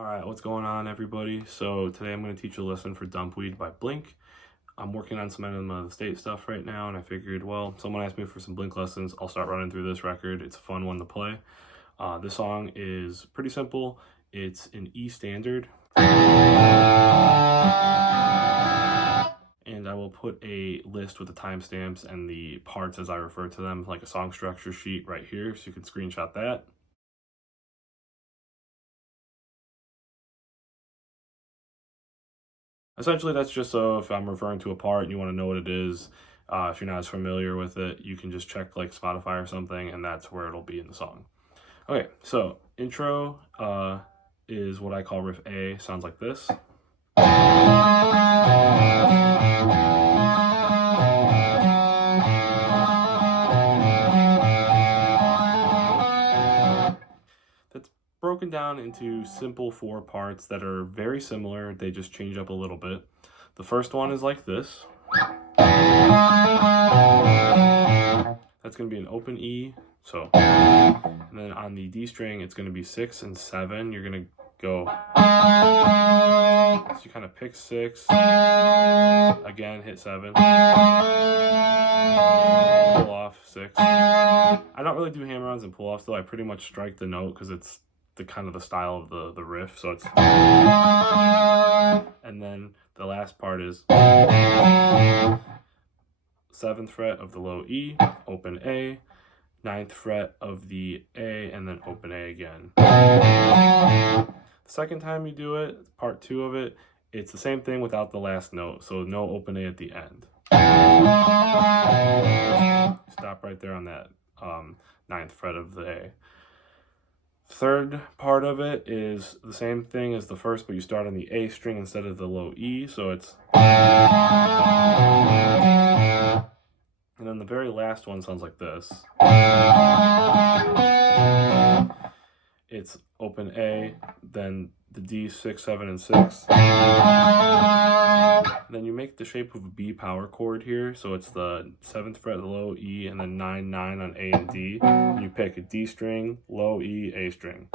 Alright, what's going on everybody? So today I'm going to teach you a lesson for Dumpweed by Blink. I'm working on some Enema of the State stuff right now, and I figured, well, someone asked me for some Blink lessons. I'll start running through this record. It's a fun one to play. This song is pretty simple. It's an E standard. And I will put a list with the timestamps and the parts as I refer to them, like a song structure sheet right here, so you can screenshot that. Essentially, that's just so if I'm referring to a part and you want to know what it is, if you're not as familiar with it, you can just check like Spotify or something, and that's where it'll be in the song. Okay, so intro is what I call Riff A. Sounds like this. Broken down into simple 4 parts that are very similar. They just change up a little bit. The first one is like this. That's going to be an open E. So, and then on the D string, it's going to be 6 and 7. You're going to go. So you kind of pick 6. Again, hit 7. Pull off 6. I don't really do hammer-ons and pull-offs though. I pretty much strike the note because it's the kind of the style of the riff, so it's, and then the last part is 7th fret of the low E, open A, 9th fret of the A, and then open A again. The second time you do it, part 2 of it, it's the same thing without the last note, so no open A at the end. Stop right there on that 9th fret of the A. Third part of it is the same thing as the first, but you start on the A string instead of the low E, so it's, and then the very last one sounds like this. It's open A, then the D, 6, 7, and 6. And then you make the shape of a B power chord here, so it's the 7th fret, the low E, and then 9, 9 on A and D. And you pick a D string, low E, A string.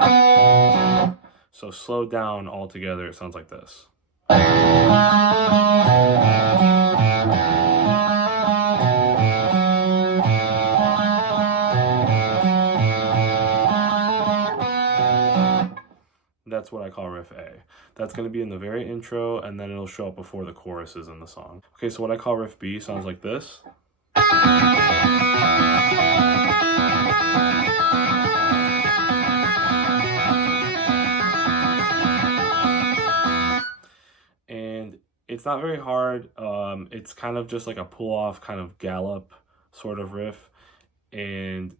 So slow down all together, it sounds like this. That's what I call Riff A. That's going to be in the very intro, and then it'll show up before the choruses in the song. Okay, so what I call Riff B sounds like this. And it's not very hard. It's kind of just like a pull-off kind of gallop sort of riff. And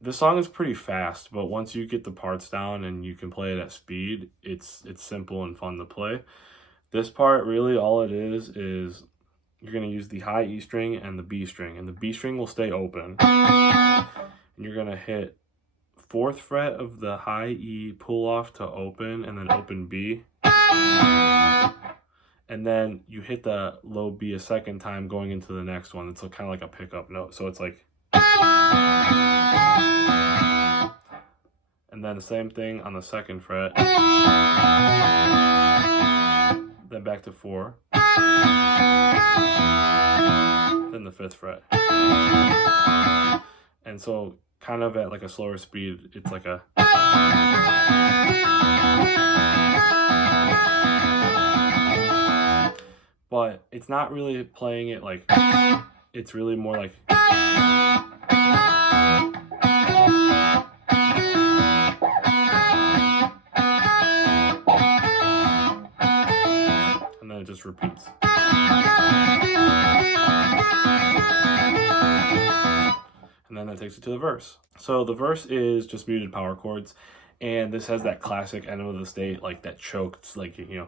the song is pretty fast, but once you get the parts down and you can play it at speed, it's simple and fun to play. This part, really all it is you're going to use the high E string and the B string, and the B string will stay open. And you're going to hit 4th fret of the high E, pull off to open, and then open B. And then you hit the low B a second time going into the next one. It's kind of like a pickup note, so it's like, and then the same thing on the 2nd fret, then back to 4, then the 5th fret, and so kind of at like a slower speed, it's like a, but it's not really playing it like, it's really more like, and then it just repeats. And then that takes it to the verse. So the verse is just muted power chords, and this has that classic Enema of the State, like that choked, like, you know,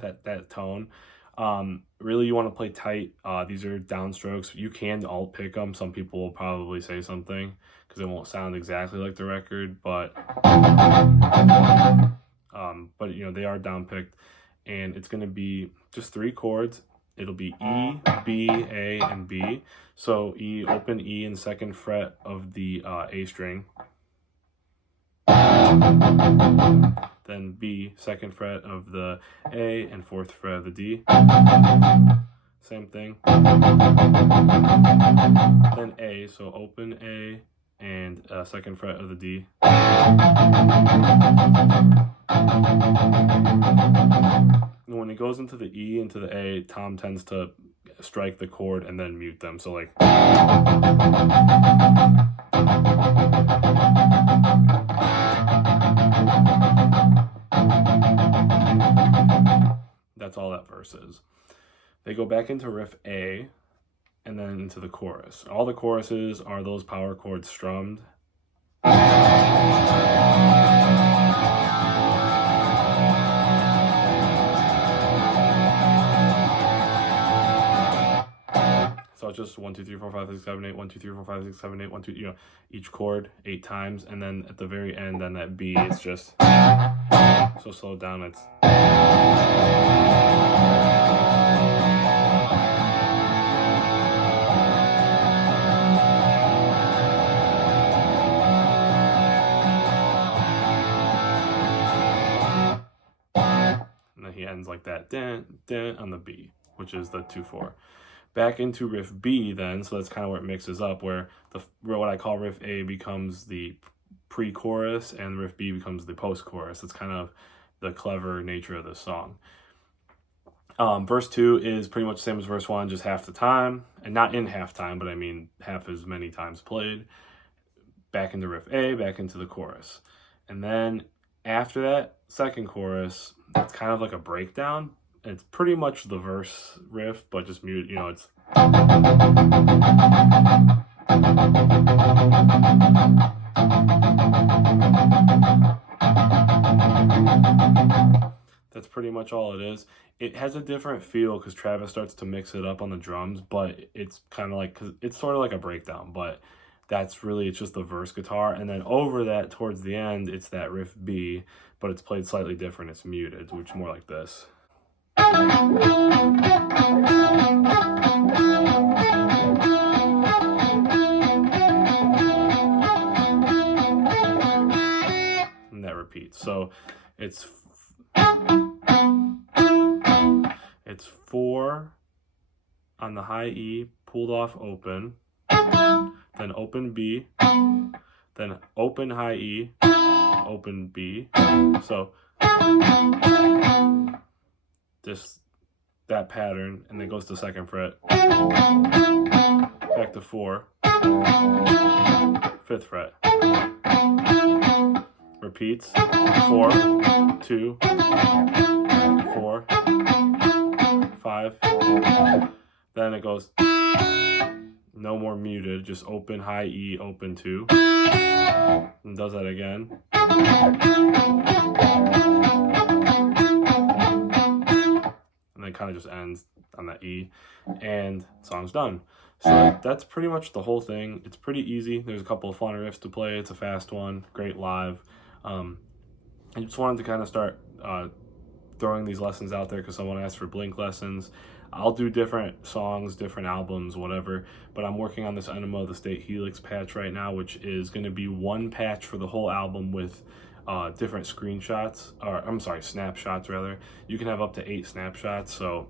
that tone. Really you want to play tight. These are downstrokes. You can alt pick them. Some people will probably say something because it won't sound exactly like the record, but you know, they are down picked, and it's going to be just 3 chords. It'll be E, B, A, and B. So E, open E in the 2nd fret of the A string. then B, 2nd fret of the A and 4th fret of the D. Same thing. Then A, so open A and 2nd fret of the D. When it goes into the E, into the A, Tom tends to strike the chord and then mute them. So like, that's all that verse is. They go back into riff A and then into the chorus. All the choruses are those power chords strummed. So it's just 1, 2, 3, 4, 5, 6, 7, 8, 1, 2, 3, 4, 5, 6, 7, 8, 1, 2, you know, each chord 8 times, and then at the very end on that B, it's just so slowed down. It's and then he ends like that, dun, dun, on the B, which is the 2/4. Back into riff B then, so that's kind of where it mixes up, where what I call riff A becomes the pre-chorus and riff B becomes the post-chorus. It's kind of the clever nature of this song. Verse 2 is pretty much the same as verse 1, just half the time, and not in half time, but I mean half as many times played. Back into riff A, back into the chorus. And then after that second chorus, it's kind of like a breakdown. It's pretty much the verse riff, but just muted, you know, it's that's pretty much all it is. It has a different feel because Travis starts to mix it up on the drums, but it's kind of like, cause it's sort of like a breakdown, but that's really, it's just the verse guitar. And then over that, towards the end, it's that riff B, but it's played slightly different. It's muted, which is more like this. And that repeats. So it's 4 on the high E, pulled off open, then open B, then open high E, open B. So that pattern, and then goes to 2nd fret, back to 4, 5th fret, repeats, 4, 2, 4, 5, then it goes, no more muted, just open high E, open 2, and does that again. And then kind of just ends on that E, and song's done. So that's pretty much the whole thing. It's pretty easy. There's a couple of fun riffs to play. It's a fast one, great live. I just wanted to kind of start throwing these lessons out there because someone asked for Blink lessons. I'll do different songs, different albums, whatever, but I'm working on this Enema of the State Helix patch right now, which is going to be one patch for the whole album with different screenshots, or I'm sorry, snapshots rather. You can have up to 8 snapshots, so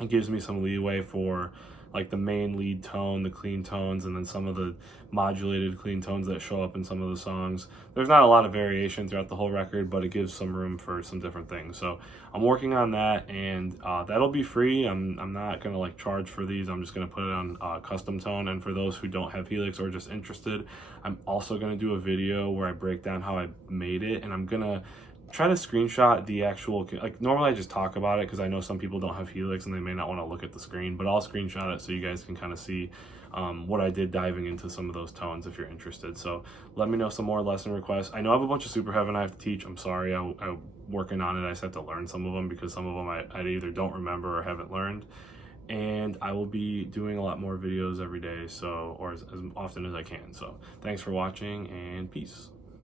it gives me some leeway for like the main lead tone, the clean tones, and then some of the modulated clean tones that show up in some of the songs. There's not a lot of variation throughout the whole record, but it gives some room for some different things. So I'm working on that, and that'll be free. I'm not gonna like charge for these. I'm just gonna put it on custom tone. And for those who don't have Helix or just interested, I'm also gonna do a video where I break down how I made it, and I'm gonna try to screenshot the actual, like normally I just talk about it because I know some people don't have Helix and they may not want to look at the screen, but I'll screenshot it so you guys can kind of see what I did diving into some of those tones if you're interested. So let me know some more lesson requests. I know I have a bunch of Super Heaven I have to teach. I'm sorry, I'm working on it. I just have to learn some of them because some of them I either don't remember or haven't learned. And I will be doing a lot more videos every day, so, or as often as I can. So thanks for watching, and peace.